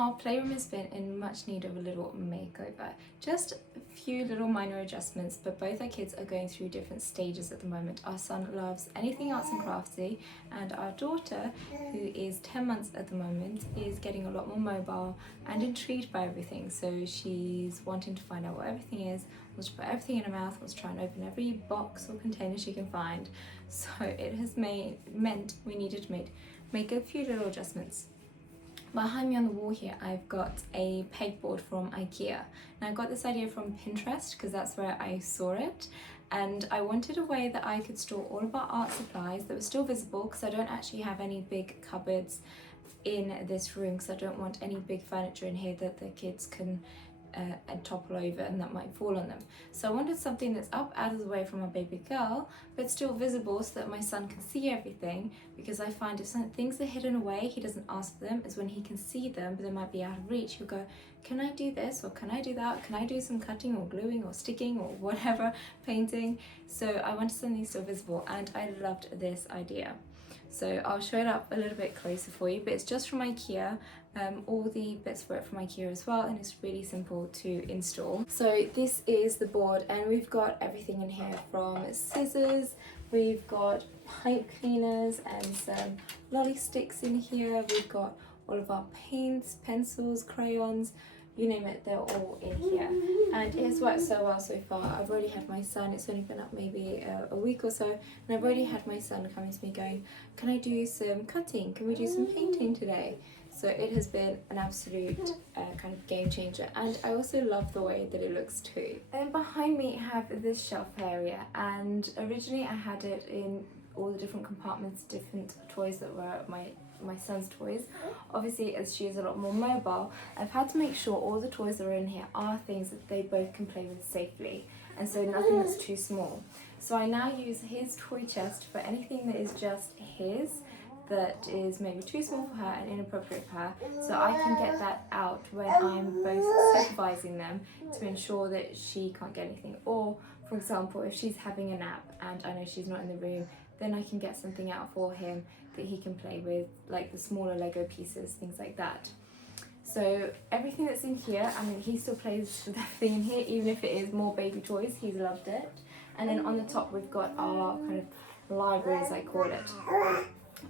our playroom has been in much need of a little makeover. Just a few little minor adjustments, but both our kids are going through different stages at the moment. Our son loves anything arts and craftsy, and our daughter, who is 10 months at the moment, is getting a lot more mobile and intrigued by everything. So she's wanting to find out what everything is, wants to put everything in her mouth, wants to try and open every box or container she can find. So it has meant we needed to make a few little adjustments. Behind me on the wall here, I've got a pegboard from IKEA. Now I got this idea from Pinterest because that's where I saw it, and I wanted a way that I could store all of our art supplies that were still visible, because I don't actually have any big cupboards in this room, because I don't want any big furniture in here that the kids can topple over and that might fall on them. So I wanted something that's up out of the way from our baby girl, but still visible so that my son can see everything, because I find if things are hidden away, he doesn't ask for them, is when he can see them but they might be out of reach, he'll go, can I do this, or can I do that, can I do some cutting or gluing or sticking or whatever, painting. So I wanted something still visible, and I loved this idea. So I'll show it up a little bit closer for you, but it's just from IKEA. All the bits for it from IKEA as well, and it's really simple to install. So this is the board, and we've got everything in here from scissors, we've got pipe cleaners and some lolly sticks in here, we've got all of our paints, pencils, crayons, you name it, they're all in here, and it has worked so well so far. I've already had my son, it's only been up maybe a week or so, and I've already had my son coming to me going, can I do some cutting, can we do some painting today? So it has been an absolute kind of game changer, and I also love the way that it looks too. And behind me I have this shelf area, and originally I had it in all the different compartments, different toys that were my son's toys. Obviously, as she is a lot more mobile, I've had to make sure all the toys that are in here are things that they both can play with safely, and so nothing that's too small. So I now use his toy chest for anything that is just his, that is maybe too small for her and inappropriate for her, so I can get that out when I'm both supervising them to ensure that she can't get anything. Or, for example, if she's having a nap and I know she's not in the room, then I can get something out for him that he can play with, like the smaller Lego pieces, things like that. So everything that's in here, I mean, he still plays with everything in here, even if it is more baby toys, he's loved it. And then on the top we've got our kind of library, as I call it.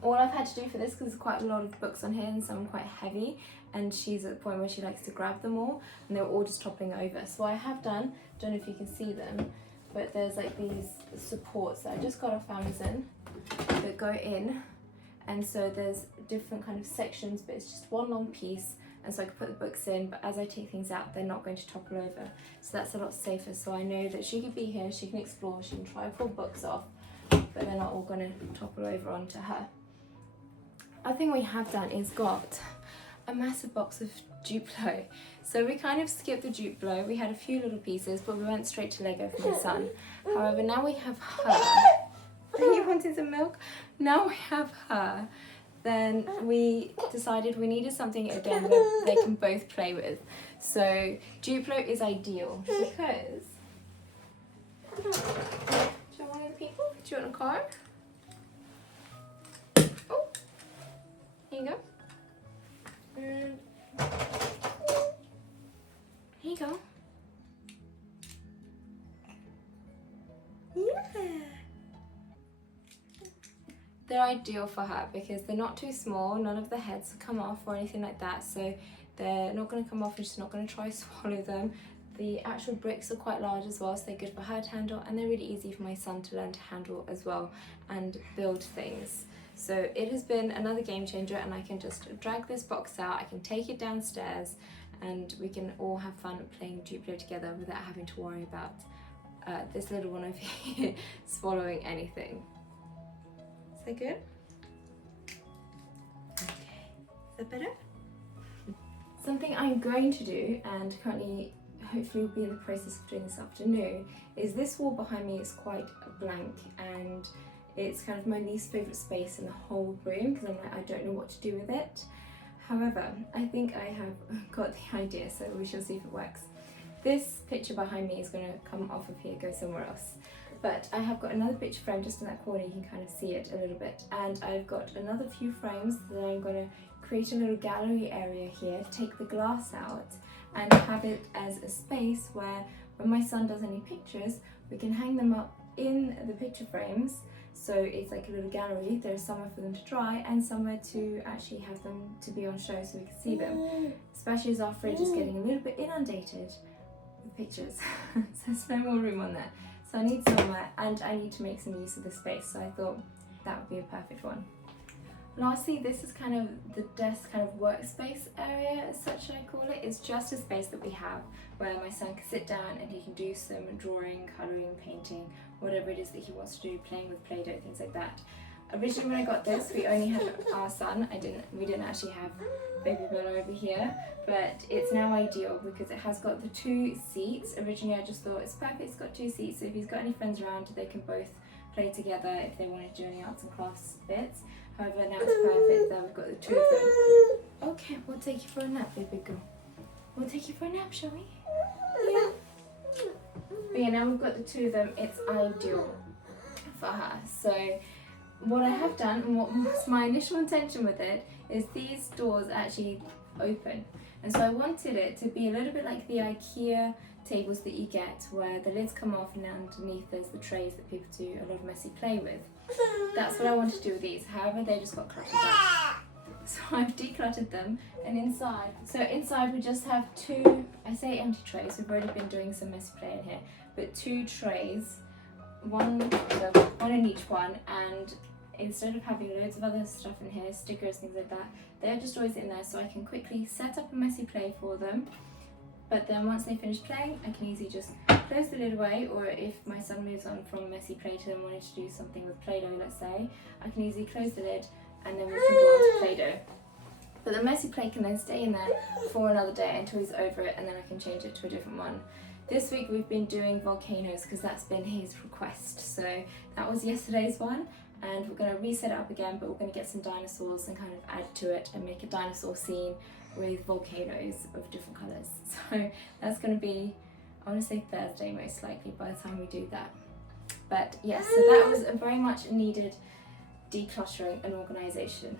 All I've had to do for this, because there's quite a lot of books on here and some quite heavy, and she's at the point where she likes to grab them all, and they're all just toppling over. So I have done, don't know if you can see them, but there's like these supports that I just got off Amazon that go in, and so there's different kind of sections, but it's just one long piece, and so I can put the books in, but as I take things out, they're not going to topple over. So that's a lot safer, so I know that she can be here, she can explore, she can try and pull books off, but they're not all going to topple over onto her. Other thing we have done is got a massive box of Duplo. So we kind of skipped the Duplo, we had a few little pieces, but we went straight to Lego for my son. However, now we have her. Are you wanting some milk? Now we have her. Then we decided we needed something again that they can both play with. So Duplo is ideal because... Do you want any people? Do you want a car? Oh, here you go. And here you go. Yeah. They're ideal for her because they're not too small, none of the heads come off or anything like that, so they're not going to come off and she's not going to try to swallow them. The actual bricks are quite large as well, so they're good for her to handle, and they're really easy for my son to learn to handle as well and build things. So it has been another game changer, and I can just drag this box out, I can take it downstairs, and we can all have fun playing Duplo together without having to worry about this little one over here swallowing anything. Is that good? Okay, is that better? Something I'm going to do, and currently hopefully will be in the process of doing this afternoon, is this wall behind me is quite blank, and it's kind of my least favourite space in the whole room because I'm like, I don't know what to do with it. However, I think I have got the idea, so we shall see if it works. This picture behind me is going to come off of here, go somewhere else. But I have got another picture frame just in that corner, you can kind of see it a little bit. And I've got another few frames that I'm going to create a little gallery area here, take the glass out and have it as a space where when my son does any pictures, we can hang them up in the picture frames. So it's like a little gallery. There's somewhere for them to dry and somewhere to actually have them to be on show so we can see them. Especially as our fridge is getting a little bit inundated with pictures. So there's no more room on there. So I need somewhere, and I need to make some use of the space. So I thought that would be a perfect one. Lastly, this is kind of the desk kind of workspace area, as such I call it. It's just a space that we have where my son can sit down and he can do some drawing, colouring, painting, whatever it is that he wants to do, playing with Play-Doh, things like that. Originally when I got this, we only had our son. We didn't actually have baby Bella over here, but it's now ideal because it has got the 2 seats. Originally I just thought it's perfect, it's got 2 seats, so if he's got any friends around, they can both play together if they want to do any arts and crafts bits. However, now it's perfect that we've got the 2 of them. Okay, we'll take you for a nap, baby girl. We'll take you for a nap, shall we? Yeah. But yeah, now we've got the 2 of them, it's ideal for her. So what I have done, and what was my initial intention with it, is these doors actually open. And so I wanted it to be a little bit like the IKEA tables that you get, where the lids come off and underneath there's the trays that people do a lot of messy play with. That's what I wanted to do with these. However, they just got cluttered up. So I've decluttered them, and inside we just have 2, I say empty trays, we've already been doing some messy play in here, but 2 trays, one in each one, and instead of having loads of other stuff in here, stickers, things like that, they're just always in there so I can quickly set up a messy play for them. But then once they finish playing, I can easily just close the lid away, or if my son moves on from messy play to them wanting to do something with Play-Doh, let's say, I can easily close the lid and then we can go on to Play-Doh. But the messy play can then stay in there for another day until he's over it, and then I can change it to a different one. This week we've been doing volcanoes because that's been his request. So that was yesterday's one, and we're going to reset it up again, but we're going to get some dinosaurs and kind of add to it and make a dinosaur scene with volcanoes of different colours. So that's going to be, I want to say Thursday most likely by the time we do that. But yes, so that was a very much needed decluttering and organisation.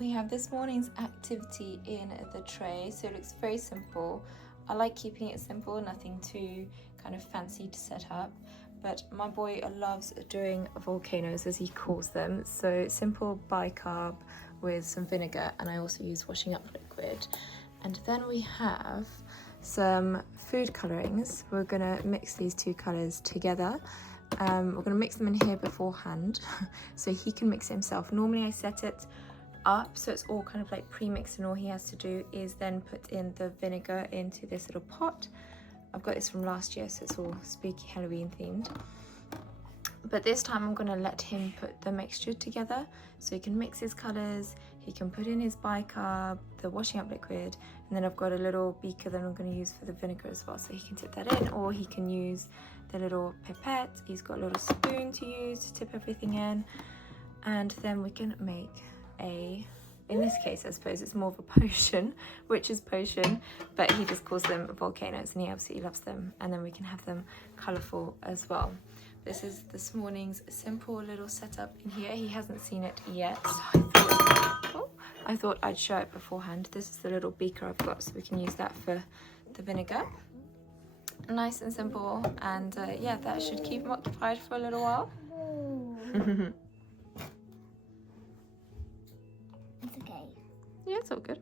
We have this morning's activity in the tray, so it looks very simple. I like keeping it simple, nothing too kind of fancy to set up. But my boy loves doing volcanoes, as he calls them. So simple bicarb with some vinegar, and I also use washing up liquid. And then we have some food colorings. We're gonna mix these 2 colors together. We're gonna mix them in here beforehand so he can mix it himself. Normally I set it up so it's all kind of like pre-mixed, and all he has to do is then put in the vinegar into this little pot. I've got this from last year, so it's all spooky Halloween themed. But this time I'm going to let him put the mixture together so he can mix his colours, he can put in his bicarb, the washing up liquid, and then I've got a little beaker that I'm going to use for the vinegar as well, so he can tip that in, or he can use the little pipette. He's got a little spoon to use to tip everything in, and then we can make a, in this case I suppose it's more of a potion, witch's potion, but he just calls them volcanoes and he absolutely loves them, and then we can have them colourful as well. This is this morning's simple little setup in here. He hasn't seen it yet, so I thought I'd show it beforehand. This is the little beaker I've got, so we can use that for the vinegar. Nice and simple, and yeah, that should keep him occupied for a little while. It's okay. Yeah, it's all good.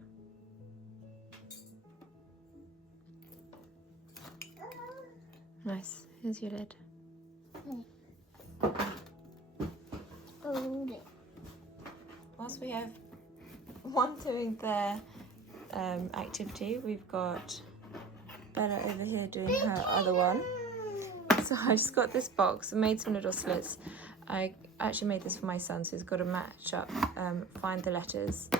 Nice. Here's your lid. Whilst we have one doing their activity, we've got Bella over here doing her other one. So I just got this box and made some little slits. I actually made this for my son, so he's got to match up, find the letters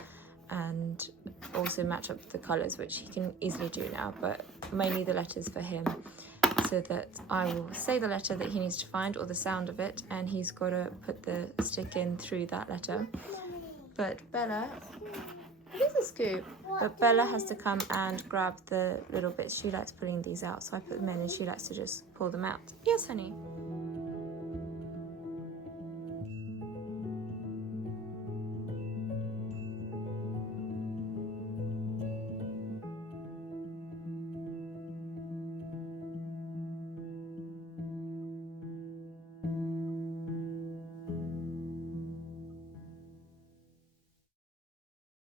and also match up the colours, which he can easily do now, but mainly the letters for him, so that I will say the letter that he needs to find or the sound of it, and he's got to put the stick in through that letter. But Bella, here's a scoop, but Bella has to come and grab the little bits. She likes pulling these out, so I put them in and she likes to just pull them out. Yes, honey?